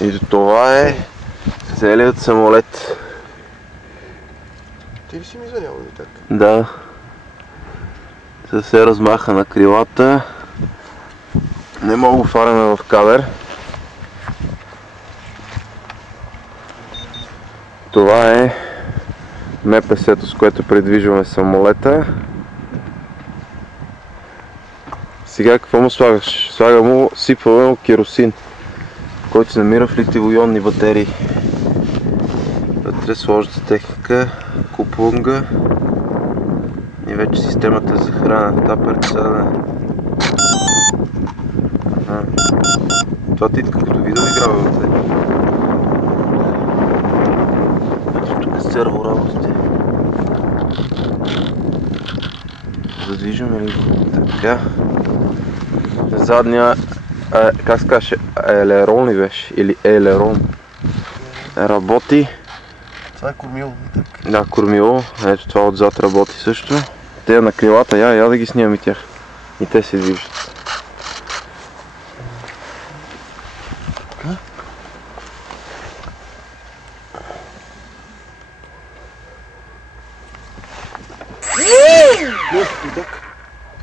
И това е целият самолет. Ти ли си ми занял ли так? Да. С все размаха на крилата. Не мога го фараме в кадър. Това е МПС-то, с което придвижваме самолета. Сега какво му слагаш? Сипваме му керосин, който се намира в литиево-ионни батерии. Вътре сложната техника, куплунга и вече системата за храна. Таперца. Това титка като видео играва вътре. Ето тук е серворабости. Задвижваме ли го? Така. Задния, как се каже, елерон ли беше? Или елерон. Работи. Това е кормило. Да, кормило. Ето това отзад работи също. Те на крилата, я да ги снимам и тях. И те се движат.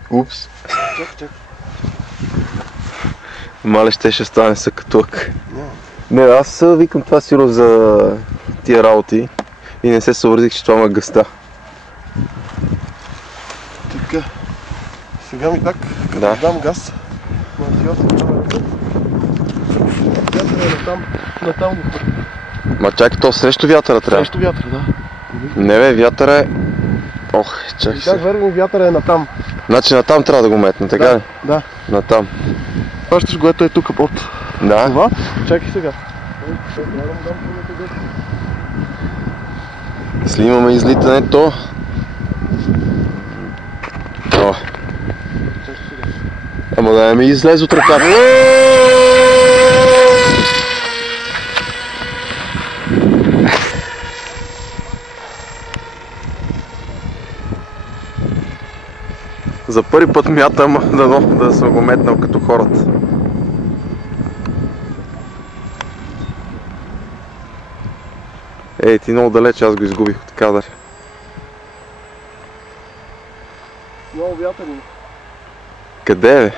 Упс. Чак. Мале ще стане съкатук. Не, аз викам това сигурно за тия работи и не се съобразих, че това ме гъста. Така. Сега ми так, като да. дам газ, вятъра е натам. Ма чакай, то срещу вятъра трябва. Срещу вятъра, да. Не бе, вятъра е... Ох, чакай се. Как верно вятъра е натам. Значи натам трябва да го метна, така ли? Да. Натам. Пащаш го, ето е тук под това. Чакай сега. Снимаме излитането. О. Ама да не ми излезе от ръката. За първи път мятам да съм го метнал като хората. Ей, ти много далеч, аз го изгубих от кадър. Много вятър има. Къде е?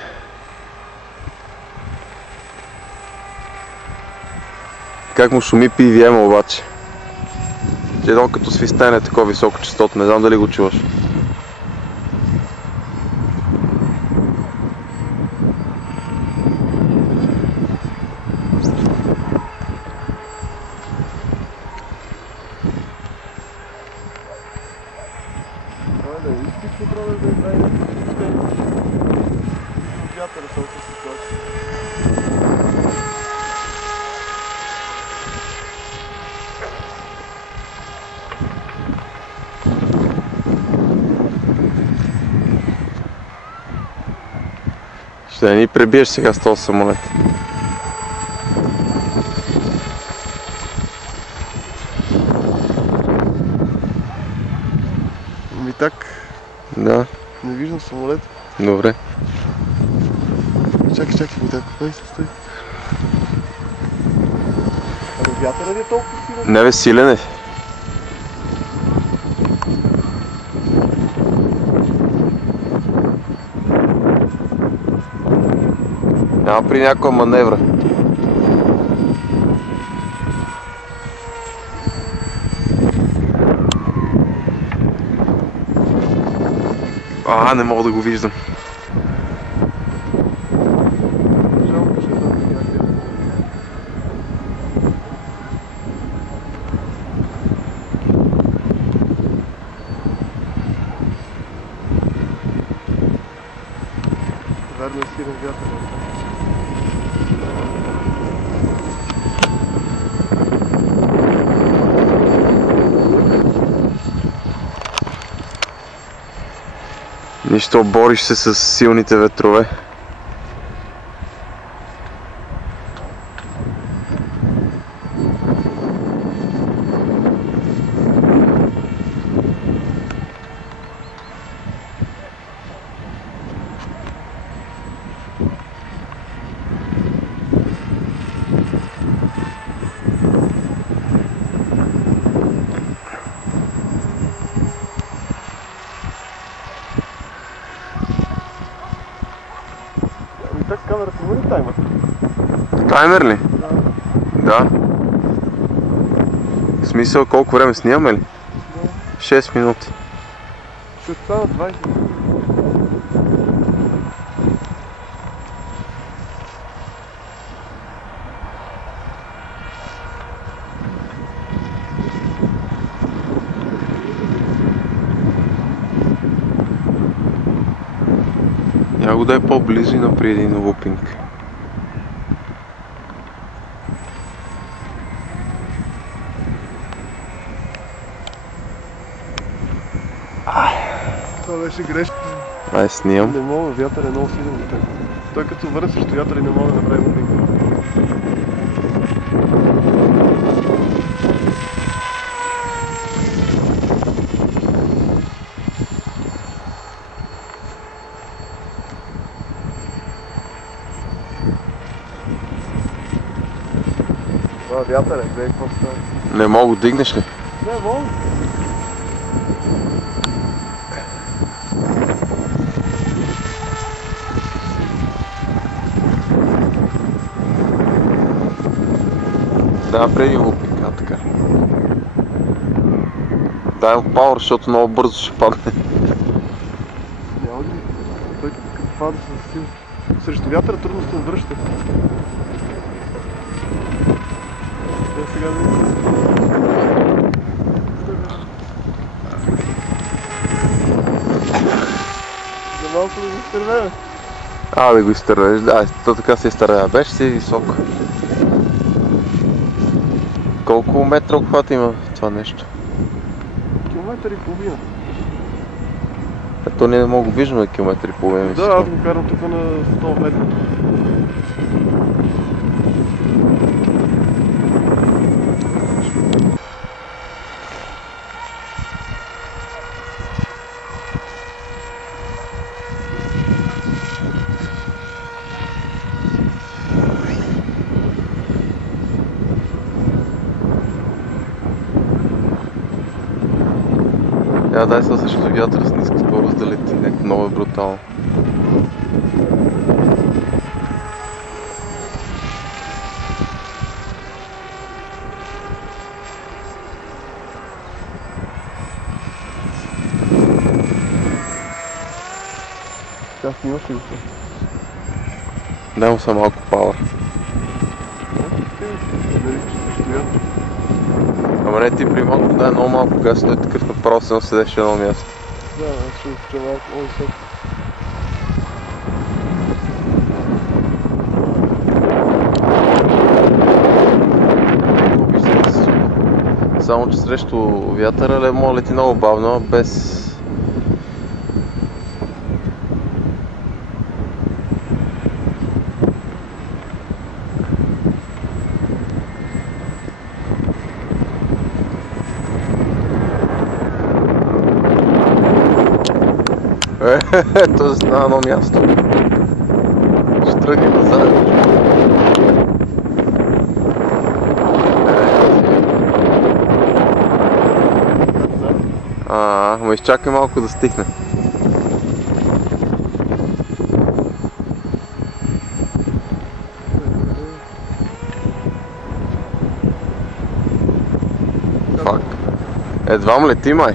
Как му шуми PVM обаче? Едно като свистене такова високо честотно, не знам дали го чуваш. Ще ни пребиеш сега с този самолет. Ми так. Да. Не виждам самолет. Добре. Чакай, ми так. Стой. Абе вятърът е толкова силен? Не бе, силен е. Няма при някаква маневра. Не мога да го виждам. Верно е силен вятър. Нищо, бориш се с силните ветрове. таймер. Таймер ли? Да. Да. В смисъл колко време снимаме ли? Да. 6 минути. Ще става 20 минути. Я го да е по-близо и напри един лупинг. Това беше грешка. Ай, снимам. Не мога, вятър е много силен до теб. Той като върне срещу вятър и не мога да направи лупинг. Това вятър е, гледай какво става. Не мога да дигнеш ли? Не, мога. Да, преди лупинг, така. Дай пауър, защото много бързо ще падне. Няма ли? Той като пада с сила. Срещу вятъра трудно се обръща. Сега да... За малко да го изтървеме. Да го изтървеш, да, то така се изтървя. Беше си високо. Колко метра обхват има това нещо? Километър и половина. Ето ние не мога виждаме километри и половина. Да, аз го карам тук на 100 метра. Дай сега срещу вятъра с ниска скорост да лети, някакво много е брутално. Сега снимаш ли го? Дай му са малко пауър. Ама не, ти при малко дай много малко газ, той такъв направо се седеш в едно място. Да, аз ще уча малко по-високо. Само че срещу вятъра може лети много бавно, без... Той застана на едно място. Ще тръгне назад. Ама изчакай малко да стихне. Фак. Едвам лети май.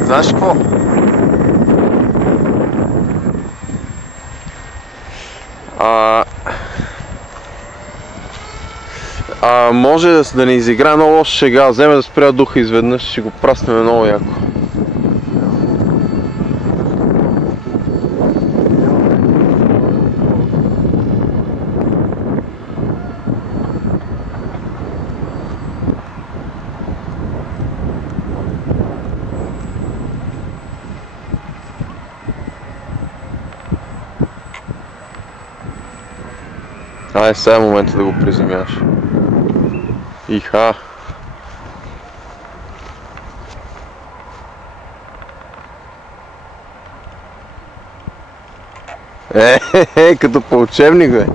Знаеш какво? Може да не изиграе много лоша шега, вземе да спря духа изведнъж, ще го праснем много яко. Сега е момента да го приземяш. Иха! Като по учебник, бе!